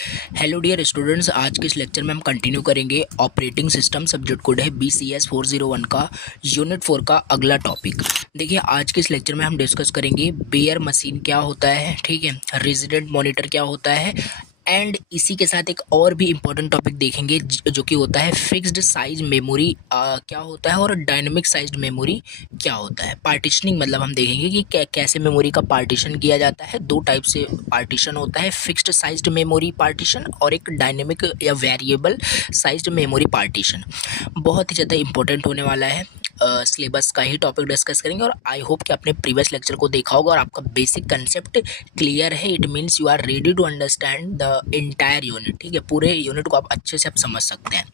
Hello dear students, आज के इस लेक्चर में हम कंटिन्यू करेंगे ऑपरेटिंग सिस्टम। सब्जेक्ट कोड है BCS 401 का यूनिट 4 का अगला टॉपिक। देखिए, आज के इस लेक्चर में हम डिस्कस करेंगे बेयर मशीन क्या होता है, ठीक है, रेजिडेंट मॉनिटर क्या होता है, एंड इसी के साथ एक और भी इम्पोर्टेंट टॉपिक देखेंगे जो कि होता है फिक्स्ड साइज मेमोरी क्या होता है और डायनेमिक साइज्ड मेमोरी क्या होता है। पार्टीशनिंग मतलब हम देखेंगे कि कैसे मेमोरी का पार्टीशन किया जाता है। दो टाइप से पार्टीशन होता है, फिक्स्ड साइज्ड मेमोरी पार्टीशन और एक डायनेमिक या वेरिएबल साइज्ड मेमोरी पार्टीशन। बहुत ही ज़्यादा इंपॉर्टेंट होने वाला है। सिलेबस का ही टॉपिक डिस्कस करेंगे और आई होप कि आपने प्रीवियस लेक्चर को देखा होगा और आपका बेसिक कंसेप्ट क्लियर है। It means you are ready to understand the entire unit, ठीक है, पूरे यूनिट को आप अच्छे से आप समझ सकते हैं।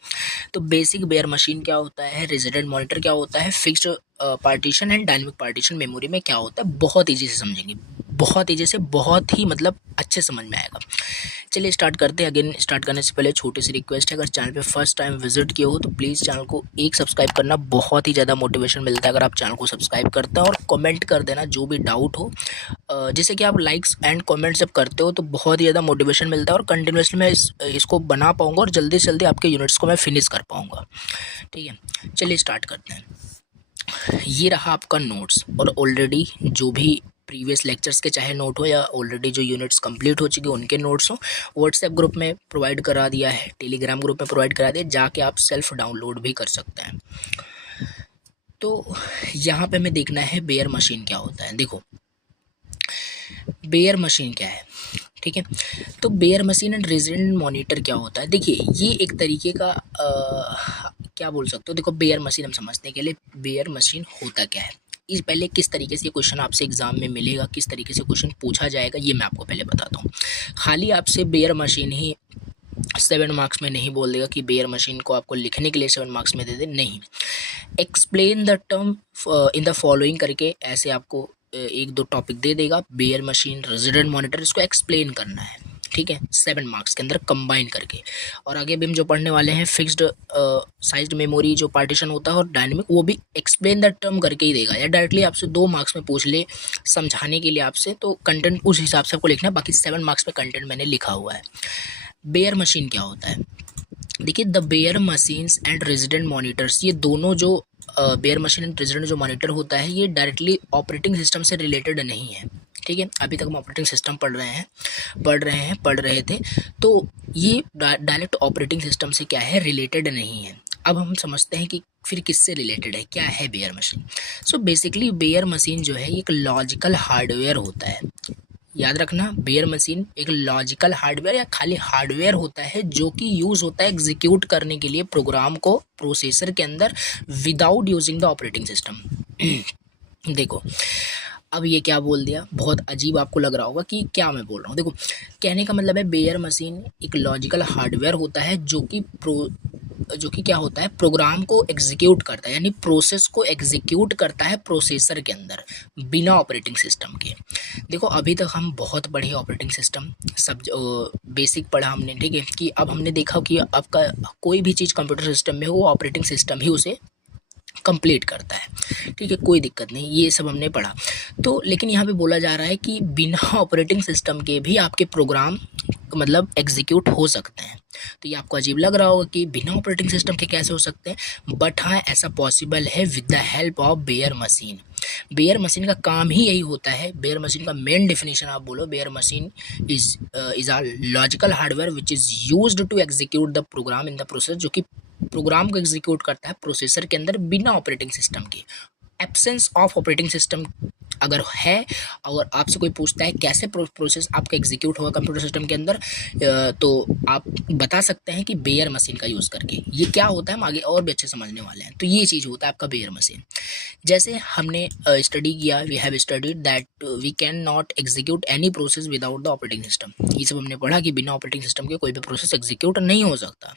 तो बेसिक बेयर मशीन क्या होता है, रेजिडेंट मॉनिटर क्या होता है, fixed partition and dynamic partition memory में क्या होता है, बहुत ईजी से समझेंगे, बहुत ईजी से, बहुत ही मतलब अच्छे समझ में आएगा। चलिए स्टार्ट करते हैं। अगेन स्टार्ट करने से पहले छोटी सी रिक्वेस्ट है, अगर चैनल पे फर्स्ट टाइम विजिट किए हो तो प्लीज़ चैनल को एक सब्सक्राइब करना, बहुत ही ज़्यादा मोटिवेशन मिलता है अगर आप चैनल को सब्सक्राइब करते हैं, और कमेंट कर देना जो भी डाउट हो। जैसे कि आप लाइक्स एंड कमेंट्स जब करते हो तो बहुत ही ज़्यादा मोटिवेशन मिलता है और कंटिन्यूसली मैं इसको बना पाऊँगा और जल्दी से जल्दी आपके यूनिट्स को मैं फिनिश कर पाऊँगा, ठीक है। चलिए स्टार्ट करते हैं। ये रहा आपका नोट्स, और ऑलरेडी जो भी प्रीवियस लेक्चर्स के चाहे नोट हो या ऑलरेडी जो यूनिट्स कंप्लीट हो चुके उनके नोट्स हो, व्हाट्सएप ग्रुप में प्रोवाइड करा दिया है, टेलीग्राम ग्रुप में प्रोवाइड करा दिया, जाके आप सेल्फ डाउनलोड भी कर सकते हैं। तो यहाँ पे हमें देखना है बेयर मशीन क्या होता है। देखो, बेयर मशीन क्या है, ठीक है। तो bare machine and resident monitor क्या होता है। देखिए, ये एक तरीके का क्या बोल सकते हो। देखो, बेयर मशीन हम समझने के लिए बेयर मशीन होता क्या है, इस पहले किस तरीके से क्वेश्चन आपसे एग्जाम में मिलेगा, किस तरीके से क्वेश्चन पूछा जाएगा, ये मैं आपको पहले बताता हूँ। खाली आपसे बेयर मशीन ही 7 मार्क्स में नहीं बोल देगा कि बेयर मशीन को आपको लिखने के लिए 7 मार्क्स में दे दे, नहीं। Explain the term in the following करके ऐसे आपको एक दो टॉपिक दे देगा, बेयर मशीन, रेजिडेंट मॉनिटर, इसको एक्सप्लेन करना है, ठीक है, 7 मार्क्स के अंदर कंबाइन करके। और आगे भी हम जो पढ़ने वाले हैं फिक्स्ड साइज्ड मेमोरी जो पार्टीशन होता है और डायनेमिक, वो भी एक्सप्लेन द टर्म करके ही देगा, या डायरेक्टली आपसे 2 मार्क्स में पूछ ले समझाने के लिए आपसे, तो कंटेंट उस हिसाब से आपको लिखना है। बाकी 7 मार्क्स में कंटेंट मैंने लिखा हुआ है। बेयर मशीन क्या होता है, देखिए, the bare machines and resident monitors, ये दोनों जो बेयर मशीन एंड रेजिडेंट जो मॉनिटर होता है, ये डायरेक्टली ऑपरेटिंग सिस्टम से रिलेटेड नहीं है, ठीक है। अभी तक हम ऑपरेटिंग सिस्टम पढ़ रहे थे, तो ये डायरेक्ट ऑपरेटिंग सिस्टम से क्या है, रिलेटेड नहीं है। अब हम समझते हैं कि फिर किससे रिलेटेड है, क्या है bare machine. So basically bare machine जो है एक लॉजिकल हार्डवेयर होता है। याद रखना, बेयर मशीन एक लॉजिकल हार्डवेयर या खाली हार्डवेयर होता है जो कि यूज़ होता है एग्जीक्यूट करने के लिए प्रोग्राम को प्रोसेसर के अंदर without using the operating system. देखो, अब ये क्या बोल दिया, बहुत अजीब आपको लग रहा होगा कि क्या मैं बोल रहा हूँ। देखो, कहने का मतलब है बेयर मशीन एक लॉजिकल हार्डवेयर होता है जो कि क्या होता है, प्रोग्राम को एग्जीक्यूट करता है, यानी प्रोसेस को एग्जीक्यूट करता है प्रोसेसर के अंदर बिना ऑपरेटिंग सिस्टम के। देखो, अभी तक हम बहुत पढ़े ऑपरेटिंग सिस्टम, सब बेसिक पढ़ा हमने, ठीक है, कि अब हमने देखा कि आपका कोई भी चीज़ कंप्यूटर सिस्टम में हो, ऑपरेटिंग सिस्टम ही उसे कंप्लीट करता है, ठीक है, कोई दिक्कत नहीं, ये सब हमने पढ़ा। तो लेकिन यहाँ पे बोला जा रहा है कि बिना ऑपरेटिंग सिस्टम के भी आपके प्रोग्राम मतलब एग्जीक्यूट हो सकते हैं। तो ये आपको अजीब लग रहा होगा कि बिना ऑपरेटिंग सिस्टम के कैसे हो सकते हैं, बट हाँ, ऐसा पॉसिबल है with the help of bare machine. Bare machine का काम ही यही होता है। बेयर मशीन का मेन डेफिनेशन आप बोलो, bare machine is a logical hardware which is used to execute the program in the process, जो कि प्रोग्राम को एग्जीक्यूट करता है प्रोसेसर के अंदर बिना ऑपरेटिंग सिस्टम के। एब्सेंस ऑफ ऑपरेटिंग सिस्टम अगर है, अगर आपसे कोई पूछता है कैसे प्रोसेस आपका एग्जीक्यूट होगा कंप्यूटर सिस्टम के अंदर, तो आप बता सकते हैं कि बेयर मशीन का यूज़ करके। ये क्या होता है हम आगे और भी अच्छे समझने वाले हैं। तो ये चीज़ होता है आपका बेयर मशीन। जैसे हमने स्टडी किया, we have studied that we can not execute any process without the operating system. ये सब हमने पढ़ा कि बिना ऑपरेटिंग सिस्टम के कोई भी प्रोसेस एग्जीक्यूट नहीं हो सकता,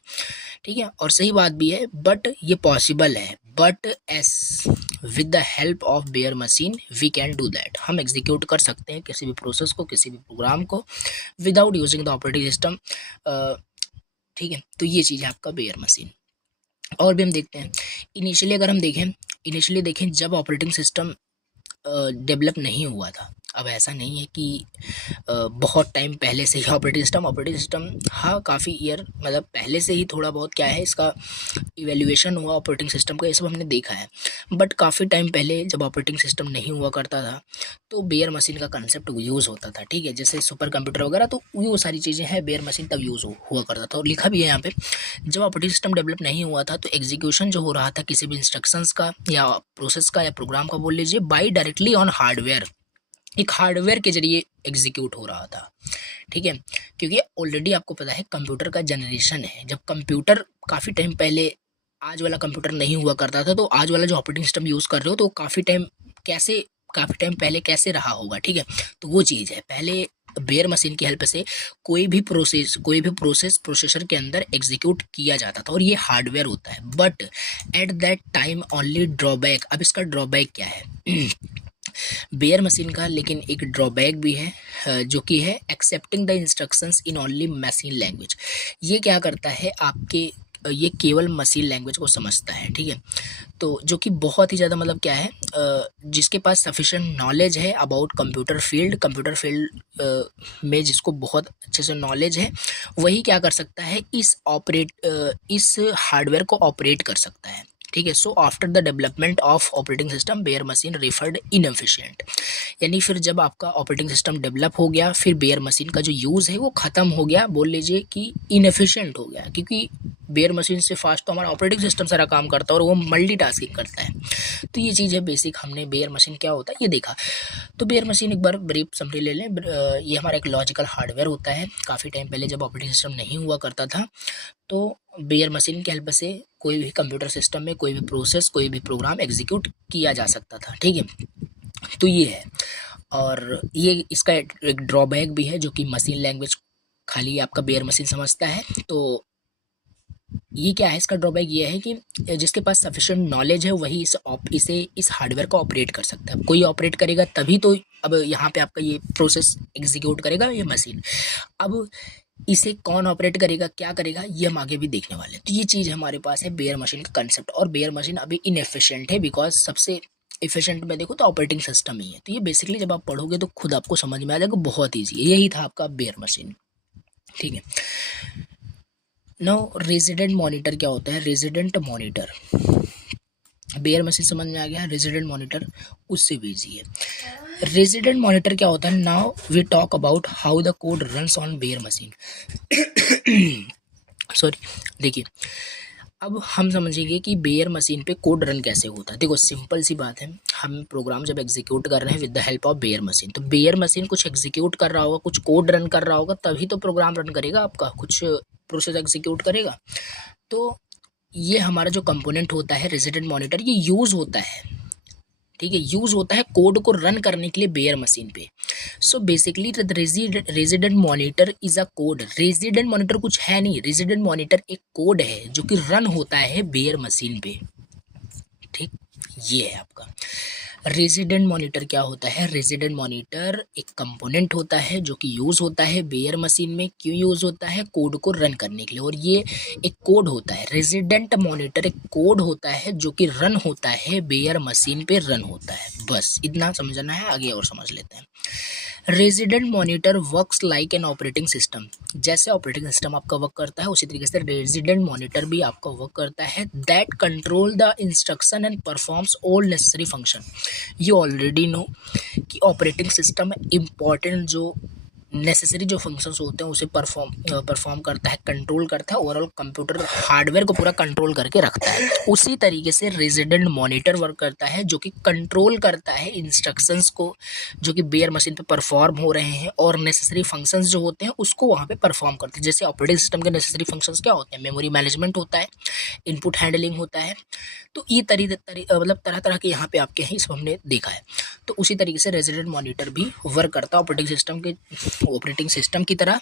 ठीक है, और सही बात भी है, बट ये पॉसिबल है। But as with the help of bare machine we can do that, हम एग्जीक्यूट कर सकते हैं किसी भी प्रोसेस को, किसी भी प्रोग्राम को without using the operating system, ठीक है। तो ये चीज़ है आपका बेयर मशीन। और भी हम देखते हैं, इनिशियली अगर हम देखें, जब ऑपरेटिंग सिस्टम डेवलप नहीं हुआ था, अब ऐसा नहीं है कि बहुत टाइम पहले से ही ऑपरेटिंग सिस्टम हाँ काफ़ी ईयर मतलब पहले से ही थोड़ा बहुत क्या है इसका इवैल्यूएशन हुआ ऑपरेटिंग सिस्टम का, ये सब हमने देखा है। बट काफ़ी टाइम पहले जब ऑपरेटिंग सिस्टम नहीं हुआ करता था तो बेयर मशीन का कंसेप्ट यूज़ होता था, ठीक है, जैसे सुपर कंप्यूटर वगैरह, तो वो सारी चीज़ें हैं बेयर मशीन तब यूज़ हुआ करता था। और लिखा भी है यहाँ पे, जब ऑपरेटिंग सिस्टम डेवलप नहीं हुआ था तो एग्जीक्यूशन जो हो रहा था किसी भी इंस्ट्रक्शंस का या प्रोसेस का या प्रोग्राम का बोल लीजिए, बाई डायरेक्टली ऑन हार्डवेयर, एक हार्डवेयर के जरिए एग्जीक्यूट हो रहा था, ठीक है। क्योंकि ऑलरेडी आपको पता है कंप्यूटर का जनरेशन है, जब कंप्यूटर काफ़ी टाइम पहले आज वाला कंप्यूटर नहीं हुआ करता था, तो आज वाला जो ऑपरेटिंग सिस्टम यूज़ कर रहे हो तो काफ़ी टाइम पहले कैसे रहा होगा, ठीक है। तो वो चीज़ है, पहले बेयर मशीन की हेल्प से कोई भी प्रोसेस प्रोसेसर के अंदर एग्जीक्यूट किया जाता था और ये हार्डवेयर होता है। But at that time only drawback, अब इसका ड्रॉबैक क्या है बेयर मशीन का, लेकिन एक ड्रॉबैक भी है जो कि है accepting the instructions in only machine language. ये क्या करता है आपके ये केवल मशीन लैंग्वेज को समझता है, ठीक है। तो जो कि बहुत ही ज़्यादा मतलब क्या है जिसके पास सफिशिएंट नॉलेज है अबाउट कंप्यूटर फील्ड में जिसको बहुत अच्छे से नॉलेज है, वही क्या कर सकता है इस हार्डवेयर को ऑपरेट कर सकता है, ठीक है। So after the development of operating system bare machine referred inefficient, यानी फिर जब आपका ऑपरेटिंग सिस्टम डेवलप हो गया फिर बेयर मशीन का जो यूज़ है वो ख़त्म हो गया, बोल लीजिए कि इनएफिशिएंट हो गया, क्योंकि बेयर मशीन से फास्ट तो हमारा ऑपरेटिंग सिस्टम सारा काम करता है और वो मल्टीटास्किंग करता है। तो ये चीज़ है बेसिक, हमने बेयर मशीन क्या होता है ये देखा। तो बेयर मशीन एक बार ब्रीफ समरी ले लें, ये हमारा एक लॉजिकल हार्डवेयर होता है। काफ़ी टाइम पहले जब ऑपरेटिंग सिस्टम नहीं हुआ करता था तो बेयर मशीन की हेल्प से कोई भी कंप्यूटर सिस्टम में कोई भी प्रोसेस कोई भी प्रोग्राम एग्जीक्यूट किया जा सकता था, ठीक है। तो ये है, और ये इसका एक ड्रॉबैक भी है जो कि मशीन लैंग्वेज खाली आपका बेयर मशीन समझता है। तो ये क्या है, इसका ड्रॉबैक ये है कि जिसके पास सफिशिएंट नॉलेज है वही इस हार्डवेयर को ऑपरेट कर सकता है। कोई ऑपरेट करेगा तभी तो अब यहाँ पे आपका ये प्रोसेस एग्जीक्यूट करेगा ये मशीन। अब इसे कौन ऑपरेट करेगा क्या करेगा ये हम आगे भी देखने वाले हैं। तो ये चीज़ हमारे पास है बेयर मशीन का कंसेप्ट, और बेयर मशीन अभी इनएफिशिएंट है बिकॉज सबसे इफिशिएंट में देखो तो ऑपरेटिंग सिस्टम ही है। तो ये बेसिकली जब आप पढ़ोगे तो खुद आपको समझ में आ जाएगा, बहुत ईजी है। यही था आपका बेयर मशीन, ठीक है। नाउ रेजिडेंट मॉनिटर क्या होता है, रेजिडेंट मॉनिटर बेयर मशीन समझ में आ गया, रेजिडेंट मॉनिटर उससे भी ईजी है। रेजिडेंट मॉनिटर क्या होता है, now we talk about how the code runs on bare machine. Sorry, देखिए अब हम समझेंगे कि बेयर मशीन पे कोड रन कैसे होता है। देखो सिंपल सी बात है, हम प्रोग्राम जब एग्जीक्यूट कर रहे हैं with the help of bare machine, तो बेयर मशीन कुछ एग्जीक्यूट कर रहा होगा, कुछ कोड रन कर रहा होगा, तभी तो प्रोग्राम रन करेगा आपका, कुछ प्रोसेस एग्जीक्यूट करेगा। तो ये हमारा जो कंपोनेंट होता है रेजिडेंट मॉनिटर, ये यूज़ होता है, ठीक है, यूज़ होता है कोड को रन करने के लिए बेयर मशीन पे। So basically resident monitor is a code. Resident monitor कुछ है नहीं, रेजिडेंट मॉनिटर एक कोड है जो कि रन होता है बेयर मशीन पे, ठीक। ये है आपका रेजिडेंट मॉनिटर। क्या होता है, रेजिडेंट मॉनिटर एक कंपोनेंट होता है जो कि यूज़ होता है बेयर मशीन में। क्यों यूज़ होता है, कोड को रन करने के लिए, और ये एक कोड होता है। रेजिडेंट मॉनिटर एक कोड होता है जो कि रन होता है बेयर मशीन पे रन होता है। बस इतना समझना है, आगे और समझ लेते हैं। Resident monitor works like an operating system. जैसे ऑपरेटिंग सिस्टम आपका वर्क करता है उसी तरीके से रेजिडेंट मॉनिटर भी आपका वर्क करता है। That control the instruction and performs all necessary function. You already know कि ऑपरेटिंग सिस्टम इम्पॉर्टेंट जो नेसेसरी जो फंक्शंस होते हैं उसे परफॉर्म करता है, कंट्रोल करता है, ओवरऑल कंप्यूटर हार्डवेयर को पूरा कंट्रोल करके रखता है। उसी तरीके से रेजिडेंट मॉनिटर वर्क करता है जो कि कंट्रोल करता है इंस्ट्रक्शंस को जो कि बेयर मशीन पे परफॉर्म हो रहे हैं, और नेसेसरी फंक्शंस जो होते हैं उसको वहाँ पे परफॉर्म करते हैं। जैसे ऑपरेटिंग सिस्टम के नेसेसरी फंक्शंस क्या होते हैं, मेमोरी मैनेजमेंट होता है, इनपुट हैंडलिंग होता है। तो ये मतलब तरह तरह के यहाँ पे आपके हैं, इसको हमने देखा है। तो उसी तरीके से रेजिडेंट मॉनिटर भी वर्क करता है ऑपरेटिंग सिस्टम की तरह,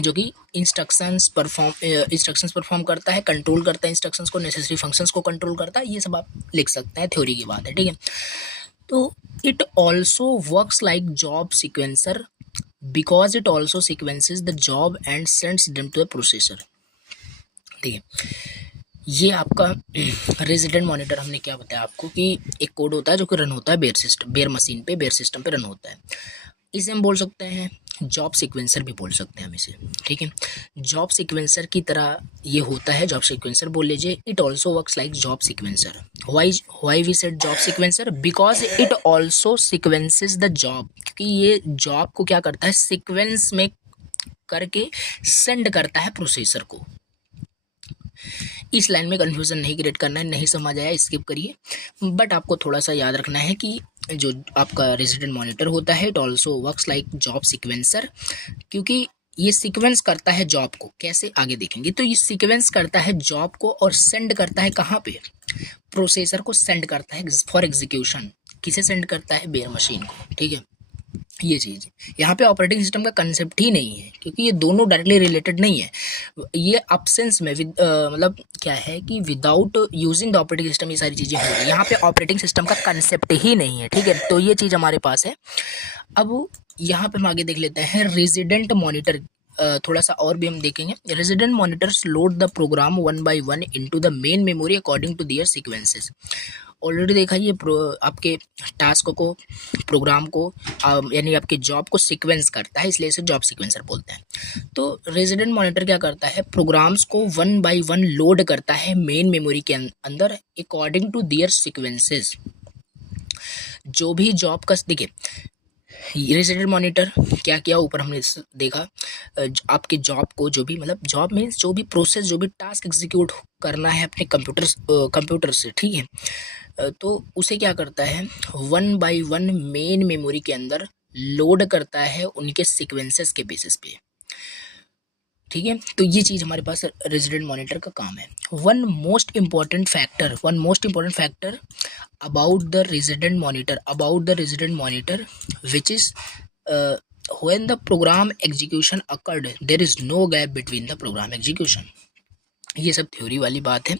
जो कि इंस्ट्रक्शंस परफॉर्म करता है, कंट्रोल करता है इंस्ट्रक्शंस को, नेसेसरी फंक्शंस को कंट्रोल करता है। ये सब आप लिख सकते हैं, थ्योरी की बात है, ठीक है। तो it also works like job sequencer because it also sequences the job and sends them to the processor, ठीक है। ये आपका रेजिडेंट मॉनिटर हमने क्या बताया आपको कि एक कोड होता है जो कि रन होता है बेयर मशीन पे, बेयर सिस्टम पे रन होता है। इसे हम बोल सकते हैं जॉब सीक्वेंसर भी बोल सकते हैं हम इसे, ठीक है। जॉब सीक्वेंसर की तरह ये होता है, जॉब सीक्वेंसर बोल लीजिए। It also works like job sequencer. Why we said job sequencer? Because it also sequences the job, क्योंकि ये जॉब को क्या करता है, सीक्वेंस में करके सेंड करता है प्रोसेसर को। इस लाइन में कन्फ्यूज़न नहीं क्रिएट करना है, नहीं समझ आया स्किप करिए। बट आपको थोड़ा सा याद रखना है कि जो आपका रेजिडेंट मॉनिटर होता है it also works like job sequencer, क्योंकि ये सीक्वेंस करता है जॉब को। कैसे, आगे देखेंगे। तो ये सीक्वेंस करता है जॉब को और सेंड करता है कहाँ पे, प्रोसेसर को सेंड करता है फॉर एग्जीक्यूशन। किसे सेंड करता है, बेयर मशीन को, ठीक है। ये चीज़ यहाँ पे ऑपरेटिंग सिस्टम का कंसेप्ट ही नहीं है, क्योंकि ये दोनों डायरेक्टली रिलेटेड नहीं है। ये अपसेंस में मतलब क्या है कि without using the operating system ये सारी चीज़ें हो रही है। यहाँ पे ऑपरेटिंग सिस्टम का कंसेप्ट ही नहीं है, ठीक है। तो ये चीज़ हमारे पास है। अब यहाँ पे हम आगे देख लेते हैं रेजिडेंट मॉनिटर। थोड़ा सा और भी हम देखेंगे। Resident monitors load the program one by one into the main memory according to their sequences. Already देखा, ये आपके टास्क को, प्रोग्राम को, यानी आपके जॉब को सीक्वेंस करता है, इसलिए इसे जॉब सीक्वेंसर बोलते हैं। तो रेजिडेंट मॉनिटर क्या करता है, प्रोग्राम्स को वन बाय वन लोड करता है मेन मेमोरी के अंदर अकॉर्डिंग टू दियर सीक्वेंसेस। जो भी जॉब का, देखिए रेजिडेंट मॉनिटर क्या किया, ऊपर हमने देखा आपके जॉब को, जो भी मतलब जॉब मीन्स जो भी प्रोसेस, जो भी टास्क एग्जीक्यूट करना है अपने कंप्यूटर से, ठीक है। तो उसे क्या करता है, one by one main memory के अंदर लोड करता है उनके सीक्वेंसेस के बेसिस पे, ठीक है। तो ये चीज़ हमारे पास रेजिडेंट मॉनिटर का काम है। One most important factor about the resident monitor which is when the program execution occurred there is no gap between the program execution। ये सब थ्योरी वाली बात है।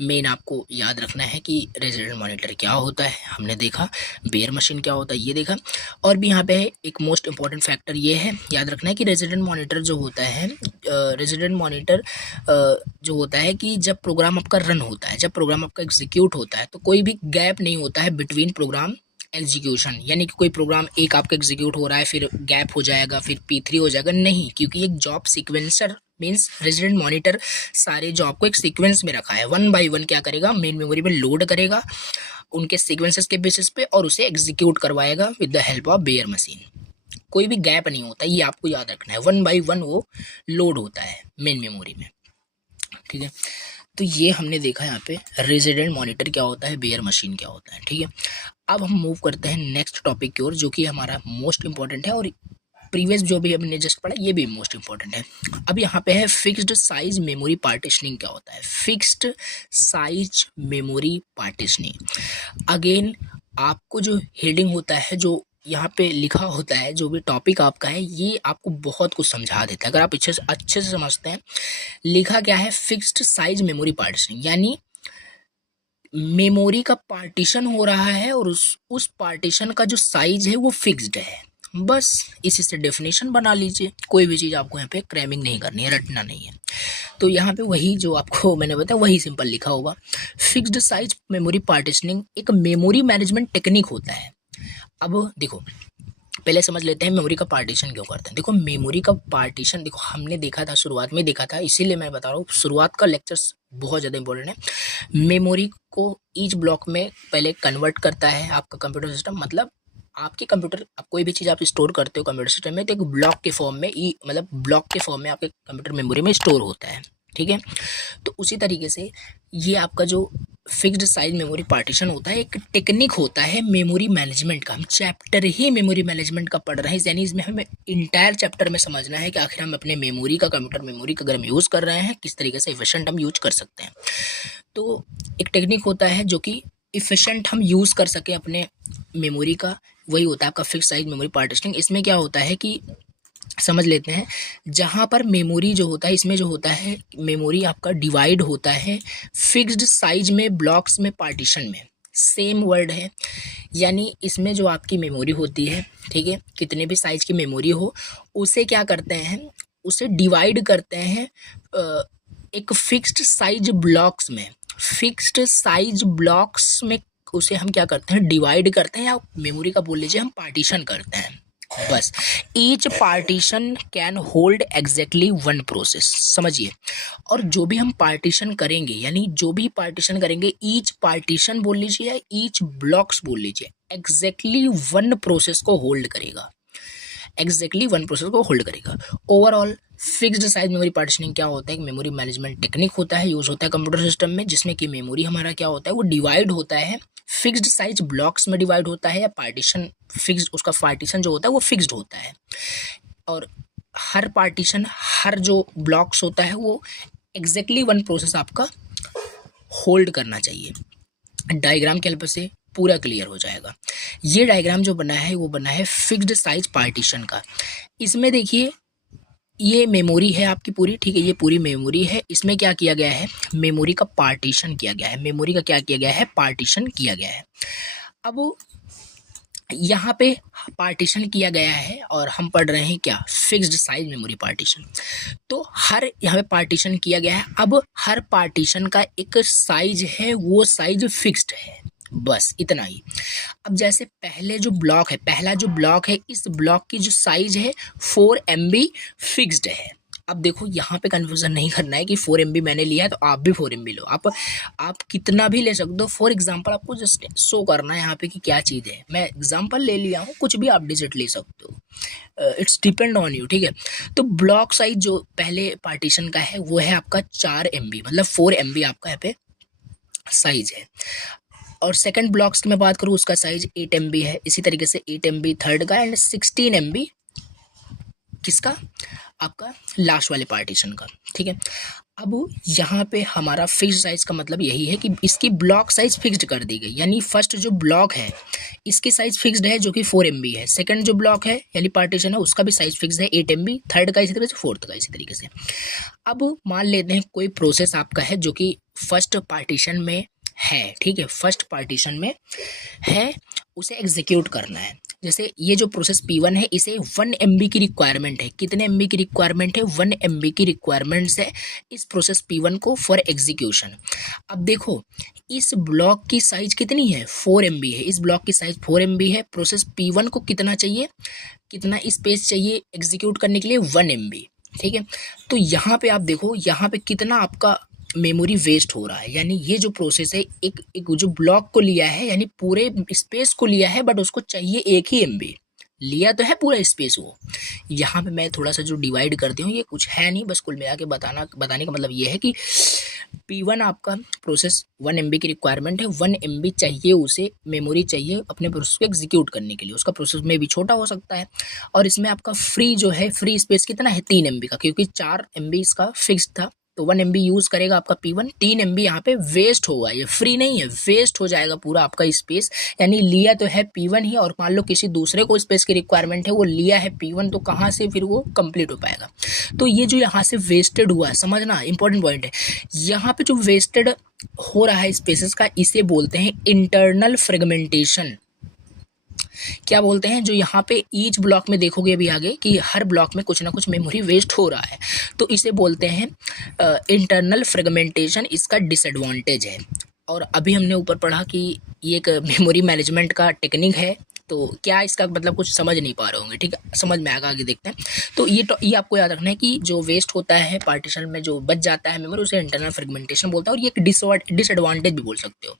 मेन आपको याद रखना है कि रेजिडेंट मॉनिटर क्या होता है, हमने देखा। बेयर मशीन क्या होता है ये देखा। और भी यहाँ पे एक मोस्ट इम्पॉर्टेंट फैक्टर ये है, याद रखना है कि रेजिडेंट मॉनिटर जो होता है, जो होता है कि जब प्रोग्राम आपका रन होता है, जब प्रोग्राम आपका एग्जीक्यूट होता है, तो कोई भी गैप नहीं होता है बिटवीन प्रोग्राम एग्जीक्यूशन। यानी कि कोई प्रोग्राम एक आपका एग्जीक्यूट हो रहा है, फिर गैप हो जाएगा, फिर P3 हो जाएगा, नहीं। क्योंकि एक job sequencer means resident monitor सारे जॉब को एक सीक्वेंस में रखा है। वन बाय वन क्या करेगा, मेन मेमोरी में लोड करेगा उनके सीक्वेंसेस के बेसिस पे और उसे एग्जीक्यूट करवाएगा with the help of bare machine. कोई भी गैप नहीं होता, ये आपको याद रखना है। वन बाय वन वो लोड होता है मेन मेमोरी में, ठीक है। तो ये हमने देखा यहाँ पे रेजिडेंट मॉनिटर क्या होता है, बेयर मशीन क्या होता है, ठीक है। अब हम मूव करते हैं नेक्स्ट टॉपिक की ओर, जो कि हमारा मोस्ट इंपॉर्टेंट है, और प्रीवियस जो भी हमने जस्ट पढ़ा ये भी मोस्ट इंपॉर्टेंट है। अब यहाँ पे है फिक्स्ड साइज मेमोरी पार्टीशनिंग क्या होता है। Fixed size memory partitioning, again आपको जो हेडिंग होता है, जो यहाँ पे लिखा होता है, जो भी टॉपिक आपका है, ये आपको बहुत कुछ समझा देता है अगर आप अच्छे से समझते हैं। लिखा क्या है, फिक्स्ड साइज मेमोरी पार्टीशनिंग, यानी मेमोरी का पार्टीशन हो रहा है और उस पार्टीशन का जो साइज है वो फिक्स्ड है। बस इसी से डेफिनेशन बना लीजिए। कोई भी चीज़ आपको यहाँ पे क्रैमिंग नहीं करनी है, रटना नहीं है। तो यहाँ पे वही जो आपको मैंने बताया वही सिंपल लिखा होगा। फिक्स्ड साइज मेमोरी पार्टीशनिंग एक मेमोरी मैनेजमेंट टेक्निक होता है। अब देखो, पहले समझ लेते हैं मेमोरी का पार्टीशन क्यों करते हैं। देखो मेमोरी का पार्टीशन, देखो हमने देखा था, शुरुआत में देखा था, इसीलिए मैं बता रहा हूँ, शुरुआत का लेक्चर्स बहुत ज़्यादा इंपॉर्टेंट है। मेमोरी को ईच ब्लॉक में पहले कन्वर्ट करता है आपका कंप्यूटर सिस्टम। मतलब आपके कंप्यूटर, आप कोई भी चीज़ आप स्टोर करते हो कंप्यूटर सिस्टम में, तो एक ब्लॉक के फॉर्म में, मतलब ब्लॉक के फॉर्म में आपके कंप्यूटर मेमोरी में स्टोर होता है, ठीक है। तो उसी तरीके से ये आपका जो फिक्स्ड साइज मेमोरी पार्टीशन होता है, एक टेक्निक होता है मेमोरी मैनेजमेंट का। हम चैप्टर ही मेमोरी मैनेजमेंट का पढ़ रहे हैं, यानी इसमें हमें इंटायर चैप्टर में समझना है कि आखिर हम अपने मेमोरी का, कंप्यूटर मेमोरी का अगर हम यूज़ कर रहे हैं, किस तरीके से एफिशिएंट हम यूज कर सकते हैं। तो एक टेक्निक होता है जो कि इफिशिएंट हम यूज़ कर सकें अपने मेमोरी का, वही होता है आपका फिक्स साइज मेमोरी पार्टीशनिंग। इसमें क्या होता है कि समझ लेते हैं, जहाँ पर मेमोरी जो होता है, इसमें जो होता है मेमोरी आपका डिवाइड होता है फिक्स्ड साइज में, ब्लॉक्स में, पार्टीशन में, सेम वर्ड है। यानी इसमें जो आपकी मेमोरी होती है, ठीक है, कितने भी साइज की मेमोरी हो, उसे क्या करते हैं, उसे डिवाइड करते हैं एक फिक्स्ड साइज ब्लॉक्स में उसे हम क्या करते हैं, डिवाइड करते हैं, या मेमोरी का बोल लीजिए हम पार्टीशन करते हैं। बस each partition can hold exactly one process, समझिए। और जो भी हम पार्टीशन करेंगे, यानी जो भी पार्टीशन करेंगे, ईच पार्टीशन बोल लीजिए या ईच ब्लॉक्स बोल लीजिए, एग्जैक्टली वन प्रोसेस को होल्ड करेगा, overall fixed size memory partitioning क्या होता है, एक मेमोरी मैनेजमेंट टेक्निक होता है, यूज होता है कंप्यूटर सिस्टम में, जिसमें कि मेमोरी हमारा क्या होता है, वो डिवाइड होता है, फिक्स्ड साइज ब्लॉक्स में डिवाइड होता है, या पार्टीशन फिक्स्ड, उसका पार्टीशन जो होता है वो फिक्स्ड होता है। और हर पार्टीशन, हर जो ब्लॉक्स होता है वो एग्जैक्टली वन प्रोसेस आपका होल्ड करना चाहिए। डायग्राम के हेल्प से पूरा क्लियर हो जाएगा। ये डायग्राम जो बना है वो बना है फिक्स्ड साइज पार्टीशन का। इसमें देखिए ये मेमोरी है आपकी पूरी, ठीक है, ये पूरी मेमोरी है। इसमें क्या किया गया है, मेमोरी का पार्टीशन किया गया है, मेमोरी का क्या किया गया है, पार्टीशन किया गया है। अब यहाँ पे पार्टीशन किया गया है और हम पढ़ रहे हैं क्या, फिक्स्ड साइज मेमोरी पार्टीशन। तो हर यहाँ पे पार्टीशन किया गया है। अब हर पार्टीशन का एक साइज है, वो साइज फिक्स्ड है, बस इतना ही। अब जैसे पहला जो ब्लॉक है, इस ब्लॉक की जो साइज है 4 MB फिक्स्ड है। अब देखो यहाँ पे कन्फ्यूजन नहीं करना है कि 4 MB मैंने लिया है तो आप भी 4 MB लो, आप कितना भी ले सकते हो। फॉर एग्जांपल आपको जस्ट शो करना है यहाँ पे कि क्या चीज़ है। मैं एग्जांपल ले लिया हूँ, कुछ भी आप डिजिट ले सकते हो, इट्स डिपेंड ऑन यू, ठीक है। तो ब्लॉक साइज जो पहले पार्टीशन का है वो है आपका 4 MB, मतलब 4 MB आपका यहाँ पे साइज है। और सेकंड ब्लॉक्स की मैं बात करूँ, उसका साइज 8 MB है। इसी तरीके से 8 MB थर्ड का, एंड 16 MB किसका, आपका लास्ट वाले पार्टीशन का, ठीक है। अब यहाँ पे हमारा फिक्स्ड साइज का मतलब यही है कि इसकी ब्लॉक साइज फिक्स्ड कर दी गई, यानी फर्स्ट जो ब्लॉक है इसकी साइज फिक्स्ड है जो कि 4 MB है। सेकंड जो ब्लॉक है यानी पार्टीशन है उसका भी साइज फिक्स्ड है 8 MB, थर्ड का इसी तरीके से, फोर्थ का इसी तरीके से। अब मान लेते हैं कोई प्रोसेस आपका है जो कि फर्स्ट पार्टीशन में है, ठीक है, फर्स्ट पार्टीशन में है, उसे एग्जीक्यूट करना है। जैसे ये जो प्रोसेस P1 है, इसे 1 MB की रिक्वायरमेंट है। कितने MB की रिक्वायरमेंट है, 1 MB की रिक्वायरमेंट्स है इस प्रोसेस P1 को फॉर एग्जीक्यूशन। अब देखो इस ब्लॉक की साइज कितनी है, 4 MB है, इस ब्लॉक की साइज 4 MB है। प्रोसेस P1 को कितना चाहिए, कितना स्पेस चाहिए एग्जीक्यूट करने के लिए, 1 MB, ठीक है। तो यहाँ पे आप देखो, यहाँ पे कितना आपका मेमोरी वेस्ट हो रहा है, यानी ये जो प्रोसेस है एक जो ब्लॉक को लिया है, यानी पूरे स्पेस को लिया है, बट उसको चाहिए 1 ही MB, लिया तो है पूरा स्पेस वो। यहाँ पे मैं थोड़ा सा जो डिवाइड करती हूँ, ये कुछ है नहीं, बस कुल मिला के बताने का मतलब ये है कि P1 आपका प्रोसेस 1 MB की रिक्वायरमेंट है, 1 MB चाहिए उसे, मेमोरी चाहिए अपने प्रोसेस को एग्जीक्यूट करने के लिए। उसका प्रोसेस में भी छोटा हो सकता है। और इसमें आपका फ्री जो है, फ्री स्पेस कितना है, 3 MB का, क्योंकि 4 MB इसका फिक्स्ड था, तो 1 MB यूज करेगा आपका P1। 3 MB यहाँ पे वेस्ट होगा, ये फ्री नहीं है, वेस्ट हो जाएगा पूरा आपका स्पेस। यानी लिया तो है P1 ही, और मान लो किसी दूसरे को स्पेस की रिक्वायरमेंट है, वो लिया है P1, तो कहाँ से फिर वो कंप्लीट हो पाएगा। तो ये जो यहाँ से वेस्टेड हुआ है, समझना इंपॉर्टेंट पॉइंट है, यहाँ पे जो वेस्टेड हो रहा है स्पेसेस का, इसे बोलते हैं इंटरनल फ्रेगमेंटेशन। क्या बोलते हैं, जो यहाँ पे ईच ब्लॉक में देखोगे अभी आगे कि हर ब्लॉक में कुछ ना कुछ मेमोरी वेस्ट हो रहा है, तो इसे बोलते हैं इंटरनल फ्रेगमेंटेशन। इसका डिसएडवांटेज है। और अभी हमने ऊपर पढ़ा कि ये एक मेमोरी मैनेजमेंट का टेक्निक है, तो क्या इसका मतलब कुछ समझ नहीं पा रहे होंगे, ठीक है, समझ में आएगा, आगे देखते हैं। तो ये आपको याद रखना है कि जो वेस्ट होता है पार्टीशन में, जो बच जाता है मेमोरी, उसे इंटरनल फ्रेगमेंटेशन बोलता है, और ये एक डिसएडवांटेज भी बोल सकते हो।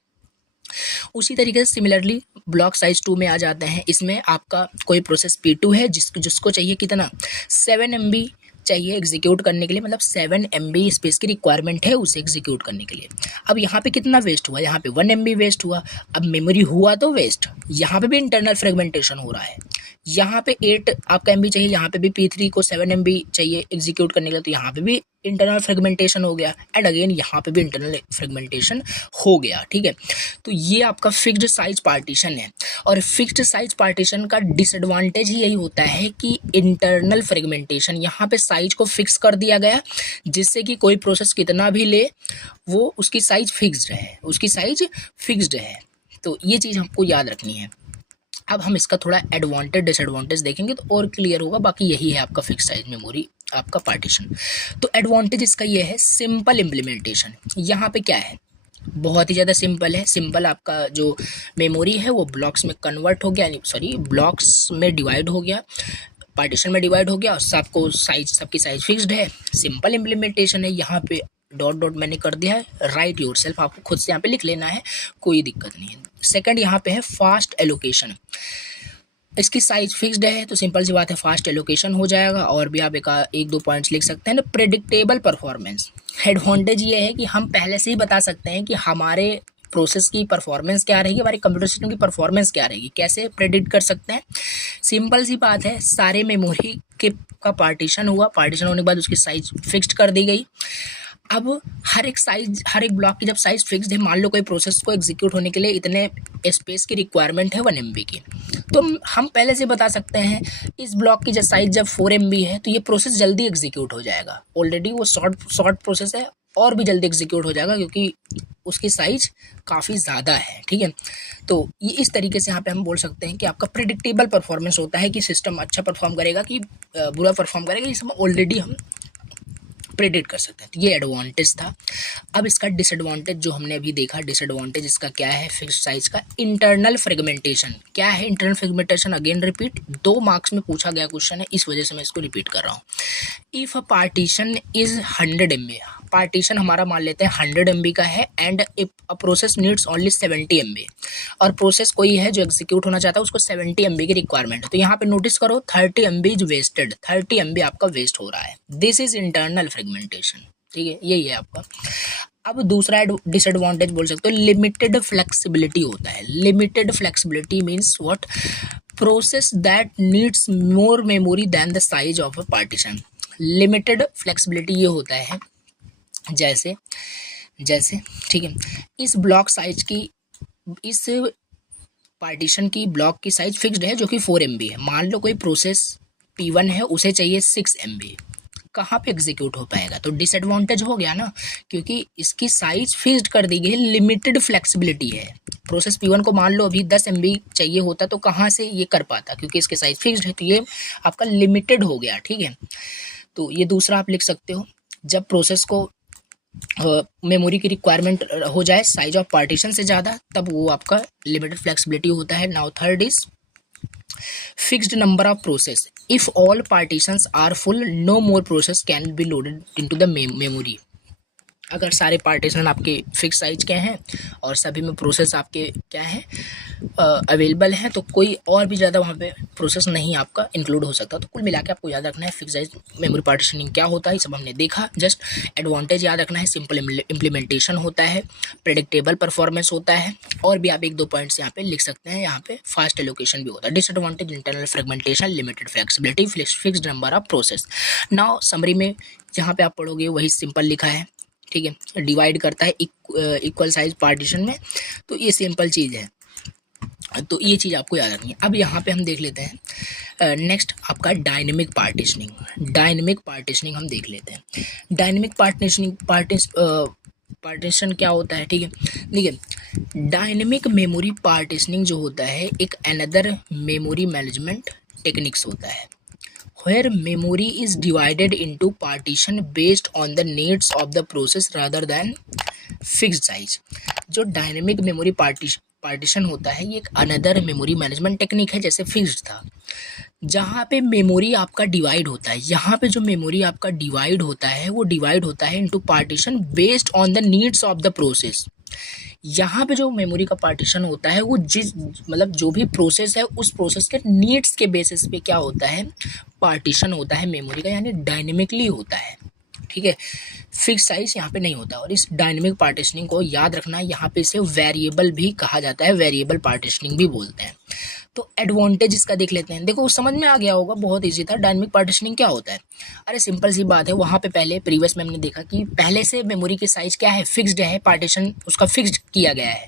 उसी तरीके से सिमिलरली ब्लॉक साइज 2 में आ जाते हैं। इसमें आपका कोई प्रोसेस P2 है जिसको चाहिए कितना, 7 MB चाहिए एग्जीक्यूट करने के लिए, मतलब 7 MB स्पेस की रिक्वायरमेंट है उसे एग्जीक्यूट करने के लिए। अब यहाँ पे कितना वेस्ट हुआ, यहाँ पे 1 MB वेस्ट हुआ। अब मेमोरी हुआ तो वेस्ट, यहाँ पे भी इंटरनल फ्रेगमेंटेशन हो रहा है। यहाँ पे 8 आपका MB चाहिए, यहाँ पे भी P3 को 7 MB चाहिए एग्जीक्यूट करने के लिए, तो यहाँ पे भी इंटरनल फ्रेगमेंटेशन हो गया, एंड अगेन यहाँ पे भी इंटरनल फ्रेगमेंटेशन हो गया, ठीक है। तो ये आपका फिक्स्ड साइज पार्टीशन है। और फिक्स्ड साइज पार्टीशन का डिसएडवांटेज ही यही होता है कि इंटरनल फ्रेगमेंटेशन, यहाँ पे साइज को फिक्स कर दिया गया, जिससे कि कोई प्रोसेस कितना भी ले वो उसकी साइज फिक्स्ड है। तो ये चीज़ हमको याद रखनी है। अब हम इसका थोड़ा एडवांटेज डिसएडवांटेज देखेंगे तो और क्लियर होगा। बाकी यही है आपका फिक्स साइज मेमोरी आपका पार्टीशन। तो एडवांटेज इसका ये है सिंपल इम्प्लीमेंटेशन। यहाँ पे क्या है, बहुत ही ज़्यादा सिंपल है। सिंपल आपका जो मेमोरी है वो ब्लॉक्स में कन्वर्ट हो गया, सॉरी ब्लॉक्स में डिवाइड हो गया, पार्टीशन में डिवाइड हो गया और सबको साइज, सबकी साइज फिक्स्ड है। सिंपल इम्प्लीमेंटेशन है। यहाँ पे डॉट डॉट मैंने कर दिया है, राइट योरसेल्फ, आपको खुद से यहाँ पे लिख लेना है, कोई दिक्कत नहीं है। सेकंड यहाँ पे है फास्ट एलोकेशन। इसकी साइज फिक्स्ड है तो सिंपल सी बात है फास्ट एलोकेशन हो जाएगा। और भी आप एक दो पॉइंट्स लिख सकते हैं ना। प्रेडिक्टेबल परफॉर्मेंस, एडवांटेज ये है कि हम पहले से ही बता सकते हैं कि हमारे प्रोसेस की परफॉर्मेंस क्या रहेगी, हमारे कंप्यूटर सिस्टम की परफॉर्मेंस क्या रहेगी। कैसे प्रेडिक्ट कर सकते हैं, सिंपल सी बात है, सारे मेमोरी के का पार्टीशन हुआ, पार्टीशन होने के बाद उसकी साइज फिक्स्ड कर दी गई। अब हर एक ब्लॉक की जब साइज फिक्स्ड है, मान लो कोई प्रोसेस को एग्जीक्यूट होने के लिए इतने स्पेस की रिक्वायरमेंट है 1 MB की, तो हम पहले से बता सकते हैं इस ब्लॉक की जब साइज जब 4 MB है तो ये प्रोसेस जल्दी एग्जीक्यूट हो जाएगा। ऑलरेडी वो शॉर्ट प्रोसेस है और भी जल्दी एग्जीक्यूट हो जाएगा क्योंकि उसकी साइज काफ़ी ज़्यादा है। ठीक है, तो ये इस तरीके से यहाँ पे हम बोल सकते हैं कि आपका प्रेडिक्टेबल परफॉर्मेंस होता है कि सिस्टम अच्छा परफॉर्म करेगा कि बुरा परफॉर्म करेगा, ये सब ऑलरेडी हम प्रेडिक्ट कर सकते हैं। तो ये एडवांटेज था। अब इसका डिसएडवांटेज जो हमने अभी देखा, डिसएडवांटेज इसका क्या है फिक्स्ड साइज का, इंटरनल फ्रेगमेंटेशन। क्या है internal fragmentation, again repeat, 2 marks में पूछा गया क्वेश्चन है, इस वजह से मैं इसको रिपीट कर रहा हूँ। If a partition is 100 MB, partition हमारा मान लेते हैं 100 MB का है, and if a process needs only 70 MB, और प्रोसेस कोई है जो एग्जीक्यूट होना चाहता है उसको 70 MB की रिक्वायरमेंट है। तो यहाँ पे नोटिस करो 30 MB इज वेस्टेड, 30 MB आपका वेस्ट हो रहा है। This is internal fragmentation. ठीक है, यही है आपका। अब दूसरा डिसएडवांटेज बोल सकते हो, लिमिटेड फ्लेक्सिबिलिटी होता है। Limited flexibility means what, process that needs more memory than the size of a partition. Limited flexibility ये होता है जैसे ठीक है, इस ब्लॉक साइज की, इस पार्टीशन की ब्लॉक की साइज फिक्स्ड है जो कि 4 MB है। मान लो कोई प्रोसेस P1 है, उसे चाहिए 6 MB, कहाँ पे एग्जीक्यूट हो पाएगा, तो डिसएडवांटेज हो गया ना, क्योंकि इसकी साइज फिक्स्ड कर दी गई, लिमिटेड फ्लेक्सिबिलिटी है। प्रोसेस P1 को मान लो अभी 10 MB चाहिए होता तो कहाँ से ये कर पाता, क्योंकि इसकी साइज फिक्स्ड है, तो ये आपका लिमिटेड हो गया। ठीक है, तो ये दूसरा आप लिख सकते हो, जब प्रोसेस को मेमोरी की रिक्वायरमेंट हो जाए साइज ऑफ पार्टीशन से ज़्यादा, तब वो आपका लिमिटेड फ्लेक्सिबिलिटी होता है। Now third is fixed number of process. If all partitions are full, no more process can be loaded into the memory. अगर सारे पार्टीशन आपके फिक्स साइज के हैं और सभी में प्रोसेस आपके क्या है अवेलेबल है, तो कोई और भी ज़्यादा वहाँ पे प्रोसेस नहीं आपका इंक्लूड हो सकता। तो कुल मिला के आपको याद रखना है फिक्स साइज मेमोरी पार्टीशनिंग क्या होता है, सब हमने देखा। जस्ट एडवांटेज याद रखना है, सिंपल इम्प्लीमेंटेशन होता है, प्रेडिक्टेबल परफॉर्मेंस होता है, और भी आप 1-2 पॉइंट्स यहाँ पे लिख सकते हैं। यहाँ पे फास्ट एलोकेशन भी होता है। Disadvantage internal fragmentation, limited flexibility, fixed number of process. Now summary में जहाँ पे आप पढ़ोगे वही सिंपल लिखा है। ठीक है, डिवाइड करता है इक्वल साइज पार्टीशन में, तो ये सिंपल चीज़ है, तो ये चीज़ आपको याद रखनी है। अब यहाँ पे हम देख लेते हैं नेक्स्ट आपका डायनेमिक पार्टीशनिंग। डायनेमिक पार्टीशनिंग हम देख लेते हैं। डायनेमिक पार्टीशन क्या होता है, ठीक है, देखिए डायनेमिक मेमोरी पार्टीशनिंग जो होता है एक अनदर मेमोरी मैनेजमेंट टेक्निक्स होता है, where memory is divided into partition based on the needs of the process rather than fixed size। जो डायनेमिक मेमोरी पार्टीशन होता है ये एक अनदर मेमोरी मैनेजमेंट टेक्निक है, जैसे फिक्स्ड था, जहाँ पे मेमोरी आपका डिवाइड होता है। यहाँ पे जो मेमोरी आपका डिवाइड होता है वो डिवाइड होता है into partition based on the needs of the process. यहाँ पे जो मेमोरी का पार्टीशन होता है वो मतलब जो भी प्रोसेस है उस प्रोसेस के नीड्स के बेसिस पे क्या होता है, पार्टीशन होता है मेमोरी का, यानी डायनेमिकली होता है। ठीक है, फिक्स साइज यहाँ पे नहीं होता। और इस डायनेमिक पार्टीशनिंग को याद रखना, यहाँ पे इसे वेरिएबल भी कहा जाता है, वेरिएबल पार्टीशनिंग भी बोलते हैं। तो एडवांटेज इसका देख लेते हैं। देखो समझ में आ गया होगा, बहुत इजी था। डायनेमिक पार्टीशनिंग क्या होता है, अरे सिंपल सी बात है, वहाँ पे पहले प्रीवियस में हमने देखा कि पहले से मेमोरी की साइज क्या है, फिक्स्ड है, पार्टीशन उसका फिक्स्ड किया गया है।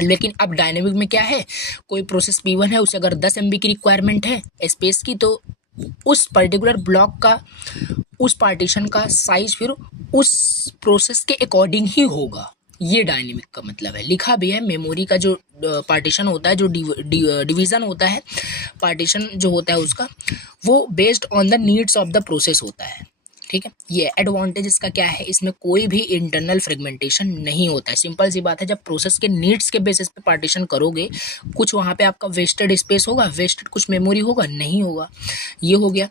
लेकिन अब डायनेमिक में क्या है, कोई प्रोसेस P1 है, उसे अगर 10 MB की रिक्वायरमेंट है स्पेस की, तो उस पर्टिकुलर ब्लॉक का, उस पार्टीशन का साइज फिर उस प्रोसेस के अकॉर्डिंग ही होगा। ये डायनेमिक का मतलब है। लिखा भी है मेमोरी का जो पार्टीशन होता है, जो डिवीज़न होता है, पार्टीशन जो होता है उसका, वो based on the needs of the process होता है। ठीक है, ये एडवांटेज इसका क्या है, इसमें कोई भी इंटरनल फ्रेगमेंटेशन नहीं होता है। सिंपल सी बात है, जब प्रोसेस के नीड्स के बेसिस पे पार्टीशन करोगे, कुछ वहाँ पे आपका वेस्टेड स्पेस होगा, वेस्टेड कुछ मेमोरी होगा, नहीं होगा। ये हो गया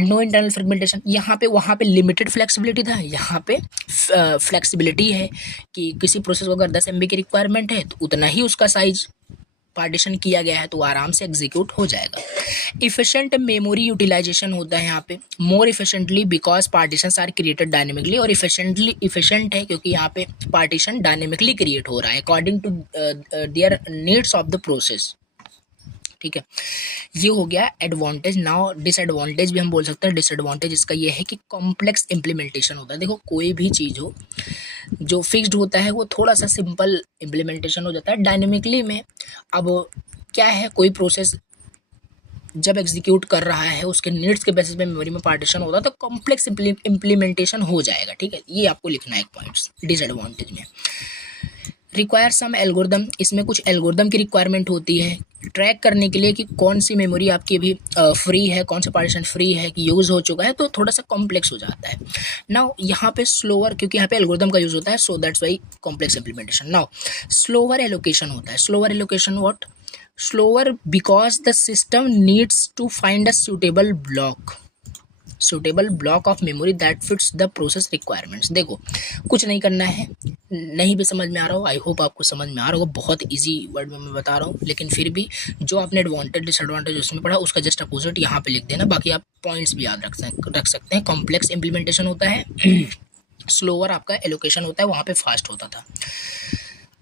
नो इंटरनल फ्रेगमेंटेशन। यहाँ पे वहाँ पे लिमिटेड फ्लेक्सिबिलिटी था, यहाँ पे फ्लेक्सिबिलिटी है कि किसी प्रोसेस को अगर 10 MB की रिक्वायरमेंट है तो उतना ही उसका साइज पार्टीशन किया गया है, तो आराम से एग्जीक्यूट हो जाएगा। इफिशिएंट मेमोरी यूटिलाइजेशन होता है यहाँ पे, more efficiently because partitions are created dynamically, और इफिशिएंट है क्योंकि यहाँ पे पार्टीशन डायनेमिकली क्रिएट हो रहा है according to their needs of the process. ठीक है, ये हो गया एडवांटेज। नाउ डिसएडवांटेज भी हम बोल सकते हैं। डिसएडवांटेज इसका ये है कि कॉम्प्लेक्स इम्प्लीमेंटेशन होता है। देखो कोई भी चीज़ हो जो फिक्स्ड होता है वो थोड़ा सा सिंपल इम्प्लीमेंटेशन हो जाता है डायनेमिकली में। अब क्या है, कोई प्रोसेस जब एग्जीक्यूट कर रहा है उसके नीड्स के बेसिस पे मेमोरी में पार्टीशन होता है तो कॉम्प्लेक्स इम्प्लीमेंटेशन हो जाएगा। ठीक है, ये आपको लिखना है एक पॉइंट्स डिसएडवांटेज में। रिक्वायर सम एल्गोरिदम, इसमें कुछ एल्गोरिदम की रिक्वायरमेंट होती है ट्रैक करने के लिए कि कौन सी मेमोरी आपकी अभी फ्री है, कौन सा पार्टीशन फ्री है, कि यूज़ हो चुका है, तो थोड़ा सा कॉम्प्लेक्स हो जाता है। नाउ यहाँ पे स्लोअर, क्योंकि यहाँ पे एल्गोरिदम का यूज़ होता है, so that's why complex implementation. Now slower allocation होता है। Slower allocation what? Slower because the system needs to find a suitable block of memory that fits the process requirements. देखो कुछ नहीं करना है, नहीं भी समझ में आ रहा हो, आई होप आपको समझ में आ रहा होगा, बहुत इजी वर्ड में मैं बता रहा हूँ, लेकिन फिर भी जो आपने एडवांटेज डिसएडवांटेज उसमें पढ़ा उसका जस्ट अपोजिट यहाँ पे लिख देना, बाकी आप पॉइंट्स भी याद रख सकते हैं। कॉम्प्लेक्स इम्प्लीमेंटेशन होता है, स्लोअर आपका एलोकेशन होता है, वहाँ पे फास्ट होता था।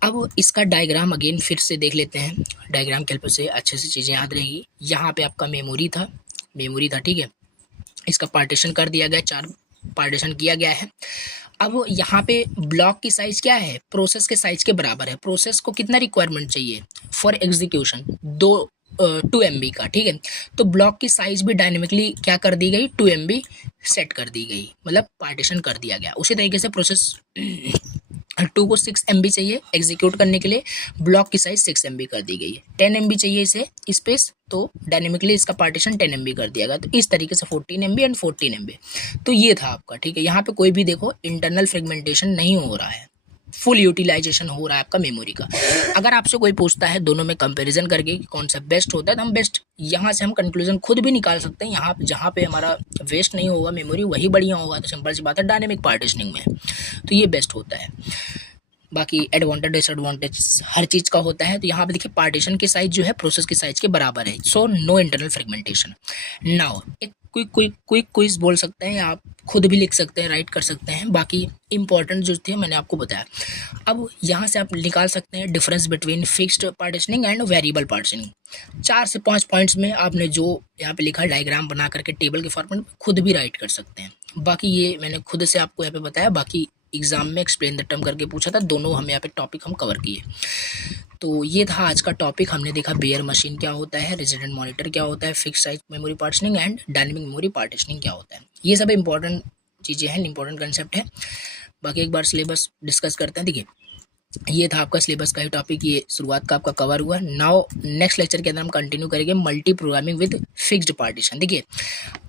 अब इसका डायग्राम अगेन फिर से देख लेते हैं, डायग्राम के हेल्प से अच्छे से चीज़ें याद रहेगी। यहाँ पे आपका मेमोरी था, ठीक है, इसका पार्टीशन कर दिया गया, 4 पार्टीशन किया गया है। अब यहाँ पे ब्लॉक की साइज क्या है, प्रोसेस के साइज के बराबर है। प्रोसेस को कितना रिक्वायरमेंट चाहिए फॉर एग्जीक्यूशन, 2 MB का। ठीक है, तो ब्लॉक की साइज भी डायनेमिकली क्या कर दी गई, 2 MB सेट कर दी गई, मतलब पार्टीशन कर दिया गया। उसी तरीके से प्रोसेस 2 को 6 MB चाहिए एग्जीक्यूट करने के लिए, ब्लॉक की साइज 6 MB कर दी गई है। 10 MB चाहिए इसे स्पेस, तो डायनेमिकली इसका पार्टीशन 10 MB कर दिया गया। तो इस तरीके से 14 MB एंड 14 MB। तो ये था आपका। ठीक है, यहाँ पे कोई भी देखो इंटरनल फ्रेगमेंटेशन नहीं हो रहा है, फुल यूटिलाइजेशन हो रहा है आपका मेमोरी का। अगर आपसे कोई पूछता है दोनों में कंपैरिजन करके कि कौन सा बेस्ट होता है, तो हम बेस्ट, यहाँ से हम कंक्लूजन खुद भी निकाल सकते हैं। यहाँ जहाँ पे हमारा वेस्ट नहीं होगा मेमोरी वही बढ़िया होगा, तो सिंपल सी बात है डायनेमिक पार्टीशनिंग में, तो ये बेस्ट होता है। बाकी एडवांटेज डिसएडवांटेज हर चीज़ का होता है। तो यहाँ पे देखिए पार्टीशन की साइज जो है प्रोसेस की साइज के बराबर है, so no internal fragmentation. Now एक क्विक क्विज बोल सकते हैं, आप खुद भी लिख सकते हैं, राइट कर सकते हैं। बाकी इंपॉर्टेंट जो थे मैंने आपको बताया। अब यहाँ से आप निकाल सकते हैं difference between fixed partitioning and variable partitioning. 4 से 5 पॉइंट्स में आपने जो यहाँ पे लिखा डायग्राम बना करके टेबल के फॉर्मेट में खुद भी राइट कर सकते हैं। बाकी ये मैंने खुद से आपको यहाँ पे बताया, बाकी एग्जाम में एक्सप्लेन द टर्म करके पूछा था, दोनों हम यहाँ पे टॉपिक हम कवर किए। तो ये था आज का टॉपिक। हमने देखा बेयर मशीन क्या होता है, रेजिडेंट मॉनिटर क्या होता है, fix size memory partitioning and dynamic memory partitioning क्या होता है। ये सब इंपॉर्टेंट चीज़ें हैं, इंपॉर्टेंट कंसेप्ट है। बाकी एक बार सिलेबस डिस्कस करते हैं। देखिए ये था आपका सिलेबस का ही टॉपिक, ये शुरुआत का आपका कवर हुआ। नाउ नेक्स्ट लेक्चर के अंदर हम कंटिन्यू करेंगे multi programming with fixed partition. देखिए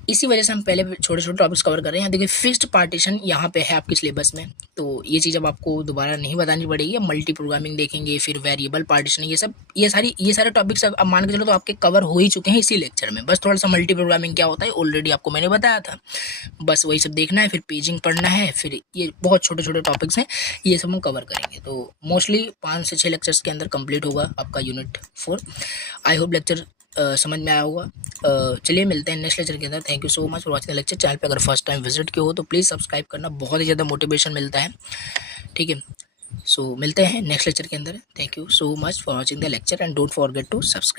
इसी वजह से हम पहले छोटे छोटे टॉपिक्स कवर कर रहे हैं। देखिए फिक्स्ड पार्टीशन यहाँ पे है आपके सिलेबस में, तो ये चीज़ अब आपको दोबारा नहीं बतानी पड़ेगी। मल्टी प्रोग्रामिंग देखेंगे, फिर वेरिएबल पार्टीशनिंग, ये सारे टॉपिक्स अब मान के चलो तो आपके कवर हो ही चुके हैं इसी लेक्चर में। बस थोड़ा सा मल्टी प्रोग्रामिंग क्या होता है ऑलरेडी आपको मैंने बताया था, बस वही सब देखना है, फिर पेजिंग पढ़ना है, फिर ये बहुत छोटे छोटे टॉपिक्स हैं, ये सब हम कवर करेंगे। तो मोस्टली 5 से 6 लेक्चर्स के अंदर कंप्लीट होगा आपका यूनिट 4। आई होप लेक्चर समझ में आया होगा। चलिए मिलते हैं नेक्स्ट लेक्चर के अंदर। Thank you so much for watching the lecture. Channel पे अगर फर्स्ट टाइम विजिट किया हो तो प्लीज़ सब्सक्राइब करना, बहुत ही ज़्यादा मोटिवेशन मिलता है। ठीक है, सो मिलते हैं नेक्स्ट लेक्चर के अंदर। Thank you so much for watching the lecture and don't forget to subscribe.